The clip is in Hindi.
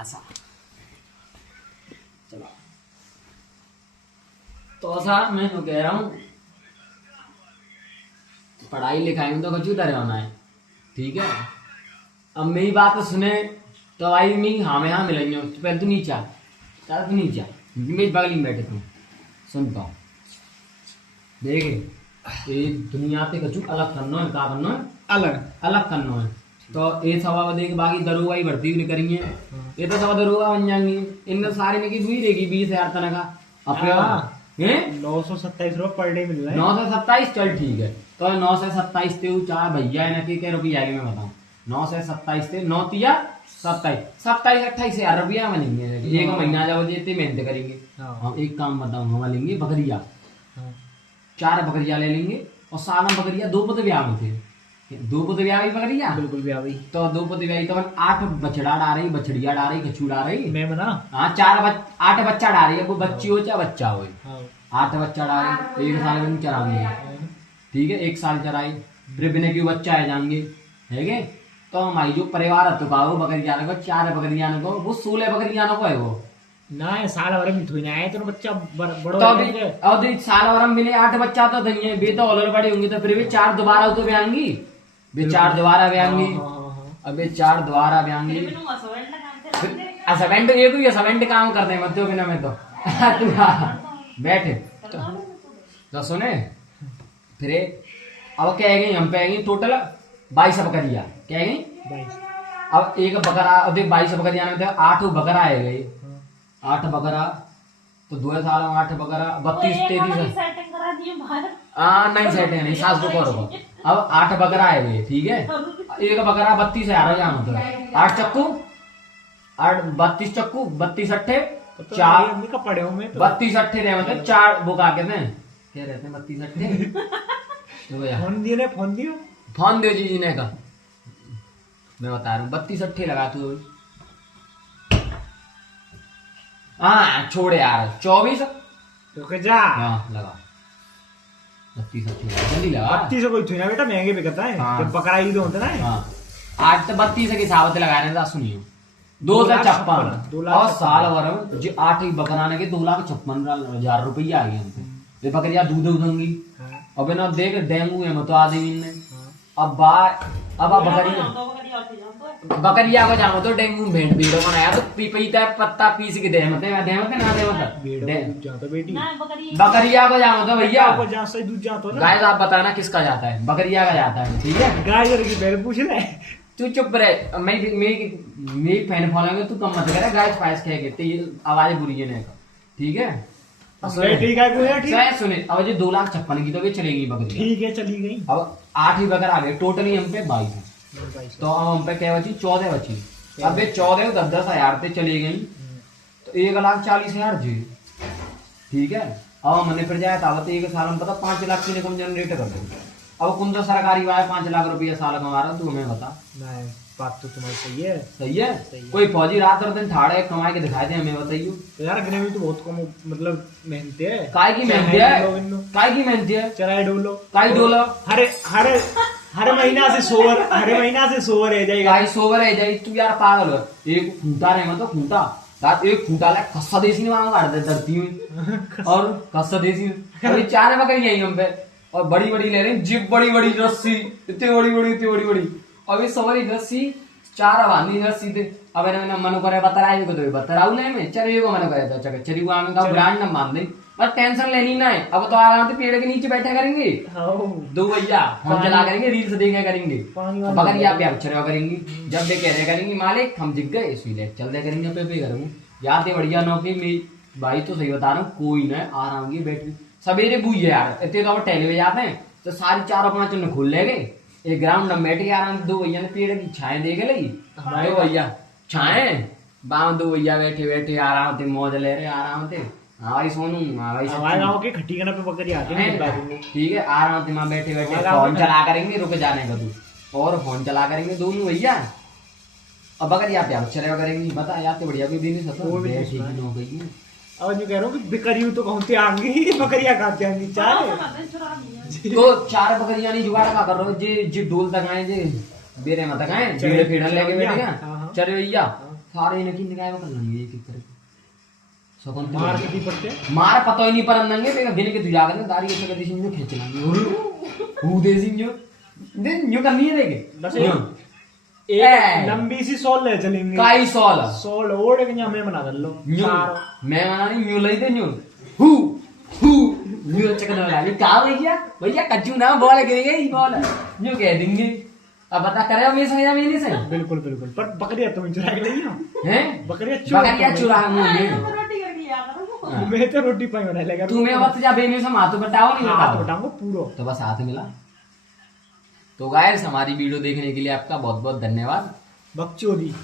ऐसा चलो। तो ऐसा मैं तो कह रहा हूँ पढ़ाई लिखाई में तो कुछ उतर होना है, ठीक है। अब मेरी बात सुने तो आई मैं हाँ में हाँ मिलेंगे। तो पहले तू नीचा चल, तू नीचा मेरी बगल में बैठे तू सुनता हूँ देखे ये दुनिया पे कछु अलग करना है, का करना है अलग अलग करना है। तो ये सवा देख बाकी दरोगा ही भर्ती भी करेंगे, ये तो सवा दरोगा बन जाएंगे। इनमें सारे में की हुई रहेगी 20,000 तनखा अपने 927 पर डे मिल रहा है। 927 चल ठीक है। तो 927 थे चार भैया है ना कि रुपया आएगी मैं बताऊँ। 927 थे 9 तिया 27 रुपया बनेंगे एक महीना जब जितनी मेहनत करेंगे। हम एक काम बताऊँ, हम लेंगे बकरिया 4 बकरिया ले लेंगे और साल में बकरिया 2 पुत ब्याह में थे, 2 पुत ब्याह भी बकरिया बिल्कुल ब्याह भी। तो 2 पुत ब्याह तो 8 बछड़ा डाल रही, बछड़िया डाल रही, कछू डाल रही मैं बना। हाँ 8 बच्चा डाल रही है, वो बच्ची हो चाहे बच्चा हो 8 बच्चा डाल रही। 1 साल में चराएंगे, ठीक है 1 साल चराई फिर बिना क्यों बच्चा है जाएंगे है। तो हमारी जो परिवार है तो वो बकरिया को 4 बकरिया को वो 16 बकरिया को है वो ना साल भर में थोड़ी ना है तो बच्चा बड़ो तो अभी साल भर में 8 बच्चा तो नहीं है बे तो ऑलर बड़े होंगे तो फिर भी 4 दोबारा तो ब्यांगी बे 4 दोबारा ब्यांगी अबे 4 दोबारा ब्यांगी असवेंट एक ही असवेंट काम करते हैं मत बिना में तो बैठे तो सुने फिर अब क्या है हम पे टोटल 22 बकरिया क्या है 22। अब एक बकरा अब 22 बकरिया में 8 बकरा है गए 8 बकरा तो 2 साल में 8 बकरा 32-33 नहीं सेट है नहीं 700 करो। अब 8 बकरा है गए ठीक है, एक बकरा 32,000 यहाँ मतलब 8 चक्कू 8 32 चक्कू 32 अट्ठे 4 पड़े हो में 32 अट्ठे रहे मतलब 4 बुका के थे क्या रहते हैं 32 अट्ठे फोन दियो जी ने का मैं बता रहा हूँ 32 अट्ठे लगा तू हाँ छोड़ यार 24 तो जा लगा 32 अट्ठे जल्दी लगा 32 कोई थी ना बेटा महंगे बिकता है जब पकड़ा ही तो होता ना। हाँ आज तो 32 के हिसाब से लगाने था सुनियो 256 और साल भर में जो 8 ही बकराने के 2,56,000 रुपया आ गए हमसे। ये बकरिया दूध दूंगी अब ना देख डेंगू है मैं तो आदमी ने अब बकरिया को जाओ तो डेंगू भेड़ बीड़ो बनाया तो पीपीता पत्ता पीस के दे मत ना दे मत बेटी बकरिया को जाओ तो भैया तो गाय आप बताना किसका जाता है बकरिया का जाता है ठीक है। गाय की पहले पूछ ले तू चुप रहे मेरी फैन फॉलोइंग तू कम मत करे गाय स्पाइस कहेगे आवाज बुरी है ठीक है। सुने अब जो 2,56,000 की तो वे चलेगी बकरी ठीक है चली गई। अब 8 ही बकरा आ गए टोटली हम पे 22 तो अब हम पे क्या बची 14 बची। अब ये 14 10,000 पे चली गई तो 1,40,000 जी ठीक है। अब हमने फिर जाए था 1 साल में पता 5 लाख की इनकम जनरेट कर देंगे। अब कौन सा सरकारी वाला 5 लाख रुपया साल कमा रहा तू हमें बता। बात तो तुम्हारी सही है सही है कोई फौजी रात और दिन ठाड़े कमाए के दिखाए थे हमें बताइए तो यार गिने में तो बहुत कम मतलब मेहनत है काय की मेहनत है चराई डोलो काय डोलो हर महीना से सोवर रह जाएगा गाय सोवर रह जाएगी तू यार पागल है। एक खूंटा रहे मतलब खूंटा रात एक खूंटा लाए कस्सा देसी नहीं मांगा काट दे धरती में और कस्सा देसी अभी 4 बकरी आई हम पे और बड़ी बड़ी ले रहे जिप बड़ी बड़ी रस्सी इतनी बड़ी अभी सवारी रस्सी 4 बांधनी रस्सी थे। अब मैंने मन करे बतराई को तो बतराऊ ले में चरिए को मन करे था चरिए को आने का ब्रांड ना मान दे बस टेंशन लेनी ना है। अब तो आराम से पेड़ के नीचे बैठा करेंगे 2 भैया हम चला करेंगे रील्स देखा करेंगे बकरिया प्यार चरवा करेंगी जब वे कह रहे करेंगे मालिक हम जिग गए इसलिए चल दे करेंगे पे करूँ यार बढ़िया नौकरी मेरी भाई तो सही बता रहा हूँ कोई ना आराम की बैठ सवेरे बुझे यार इतने तो टेलीवे जाते हैं तो सारी 4-5 चुन खुल ले गए एक ग्राउंड में बैठ के आराम 2 भैया ने पेड़ की छाए देख ली हमारे भैया छाए बाम 2 भैया बैठे आराम से मौज ले रहे आराम से हमारी सोनू हमारे गाँव के खट्टी के ना पे बकरी आती है ठीक है आराम से वहाँ बैठे फोन चला करेंगे रुक जाने का तू और फोन चला करेंगे दोनों भैया अब बकरिया प्यार चलेगा करेंगी बता यार तो बढ़िया कोई भी नहीं सकता हो गई है। और जो कह रहा हूँ कि बिकरी तो कहते आएंगी बकरिया खाते आएंगी तो 4 बकरियां नहीं जुगाड़ का कर रहे हो जी डोल तक आए जी बेरे मत आए जेड़े फेड़न लेके बैठे गया चले भैया सारे इनकी निगाह में कर लेंगे एक एक करके सकन तो मार के दी पड़ते मार पता ही नहीं पर अंदर के गिन के तू जाकर दाढ़ी ऐसे कर देसी जो खींच लांगे वो देसी जो दिन जो करनी है देखे बस एक लंबी सी सॉल ले चलेंगे काई सॉल सॉल ओढ़ के यहाँ मैं बना कर लो न्यू चार मैं बना नहीं न्यू ले दे न्यू हु न्यू चक्कर लगा ली क्या भैया भैया कच्चू ना बॉल गिर गई बॉल न्यू कह देंगे अब बता करे मैं संग या मैंने से बिल्कुल बिल्कुल पर बकरियां तुम चुरा के नहीं हो हैं बकरियां चुरा मुंह में रोटी कर लिया करो मैं तो रोटी पाई बना लेगा तुम्हें वक्त जा बेने से हाथ बताओ नहीं हाथ बताओ बताऊंगा पूरा तो बस हाथ मिला तो गाइस हमारी वीडियो देखने के लिए आपका बहुत बहुत धन्यवाद बकचोदी